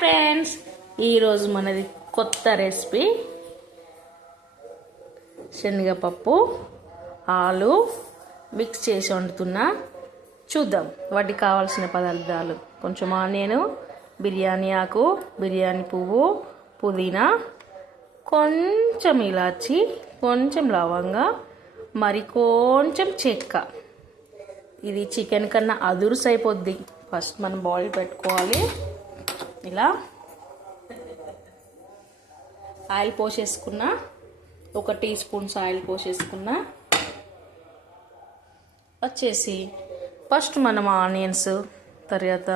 Friends, ఈరోజు మనది కొత్త రెసిపీ శనగపప్పు ఆలు మిక్స్ చేసి వండుతున్నా. చూద్దాం వాటికి కావాల్సిన పదార్థాలు: కొంచెం ఆనియన్, బిర్యానీ ఆకు, బిర్యానీ పువ్వు, పుదీనా, కొంచెం ఇలాచి, కొంచెం లవంగా, మరి కొంచెం చెక్క. ఇది చికెన్ కన్నా అదురుసు అయిపోద్ది. ఫస్ట్ మనం బాయిల్ పెట్టుకోవాలి. ఇలా ఆయిల్ పోసేసుకున్నా, 1 టీ స్పూన్స్ ఆయిల్ పోసేసుకున్నా. వచ్చేసి ఫస్ట్ మనం ఆనియన్స్, తర్వాత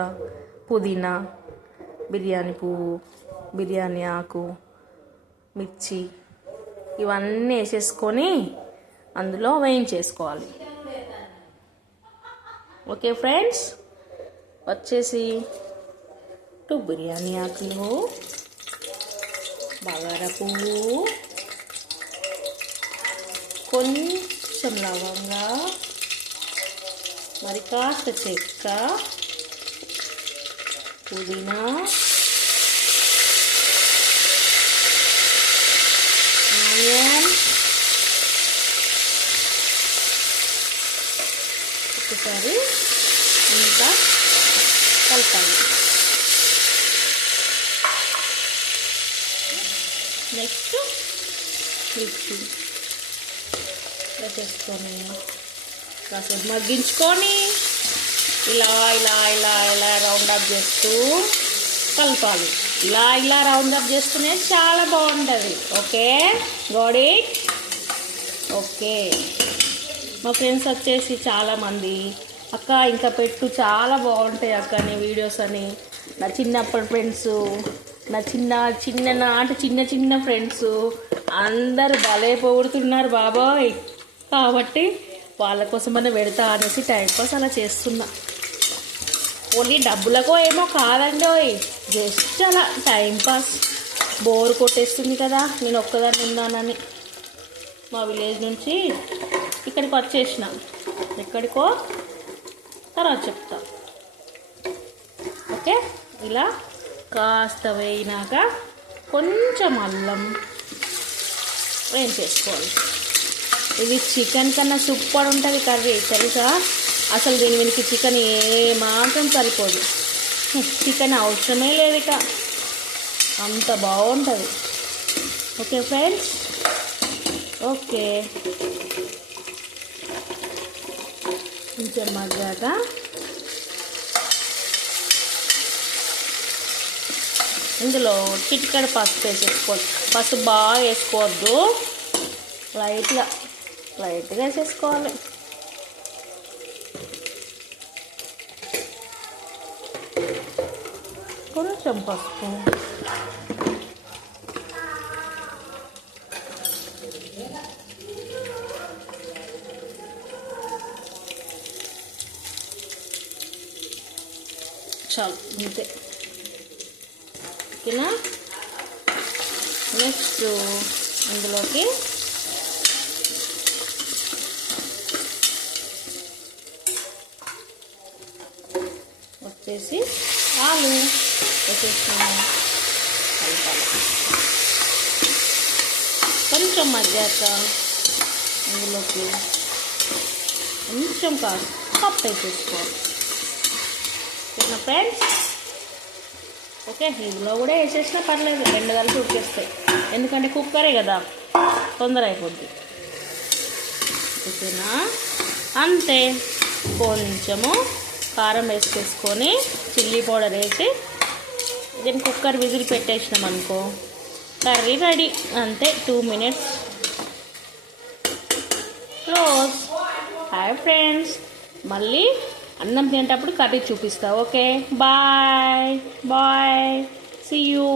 పుదీనా, బిర్యానీ పువ్వు, బిర్యానీ ఆకు, మిర్చి ఇవన్నీ వేసేసుకొని అందులో వేయించేసుకోవాలి. ఓకే ఫ్రెండ్స్, వచ్చేసి 2 బిర్యానీ ఆకులు, బగారా పువ్వు, కొంచెం లవంగా, మరి కాస్త చెక్క, పుదీనా, ఆనియన్, ఒకసారి అంతా కలపాలి. నెక్స్ట్ మిర్చి వేసేసుకొని కాసేపు మగ్గించుకొని ఇలా ఇలా ఇలా ఇలా రౌండ్ అప్ చేస్తూ కలపాలి. ఇలా ఇలా రౌండ్ అప్ చేస్తూనే చాలా బాగుంటుంది. Okay, got it? ఓకే. మా ఫ్రెండ్స్ వచ్చేసి చాలామంది, అక్క ఇంకా పెట్టు, చాలా బాగుంటాయి అక్క నీ వీడియోస్ అని. నా చిన్నప్పటి ఫ్రెండ్స్, నా చిన్న ఫ్రెండ్స్ అందరు భలే పొగుడుతున్నారు బాబాయ్. కాబట్టి వాళ్ళ కోసమన్నా పెడతా అనేసి టైంపాస్ అలా చేస్తున్నా. ఓన్లీ డబ్బులకో ఏమో కాదండి, జస్ట్ అలా టైంపాస్. బోర్ కొట్టేస్తుంది కదా నేను ఒక్కదాన్ని ఉన్నానని. మా విలేజ్ నుంచి ఇక్కడికి వచ్చేసిన. ఎక్కడికో తర్వాత చెప్తా. ఓకే, ఇలా కాస్త వేయినాక కొంచెం అల్లం వేయించేసుకోవాలి. ఇది చికెన్ కన్నా సూపర్ ఉంటుంది కర్రీ, తెలుసా? అసలు దీనికి చికెన్ ఏమాత్రం సరిపోదు. చికెన్ అవసరమే లేదు ఇక, అంత బాగుంటుంది. Okay friends, okay. కొంచెం మగ్గాక ఇందులో చిటికెడు పసుపు వేసేసుకోవచ్చు. పసుపు బాగా వేసుకోవద్దు, లైట్గా వేసేసుకోవాలి. కొంచెం పసుపు, చాలు అంతే. ఓకేనా? నెక్స్ట్ ఇందులోకి వచ్చేసి ఆలు వేసేసుకున్నాము. కలపాలి. కొంచెం మగ్గాక ఇందులోకి కొంచెం పప్పు వేసేసుకోవాలి. ఓకేనా ఫ్రెండ్స్? ఓకే, ఇందులో కూడా వేసేసినా పర్లేదు, 2 కలిపి ఉడికేస్తాయి. ఎందుకంటే కుక్కరే కదా, తొందర అయిపోద్ది. ఓకేనా? అంతే. కొంచెము కారం వేసేసుకొని చిల్లీ పౌడర్ వేసి దీన్ని కుక్కర్ విజిల్ పెట్టేసినాం అనుకో, కర్రీ రెడీ. అంతే, 2 minutes. క్లోజ్. హాయ్ ఫ్రెండ్స్, మళ్ళీ అన్నం తినేటప్పుడు కర్రీ చూపిస్తా. Okay, bye bye, see you.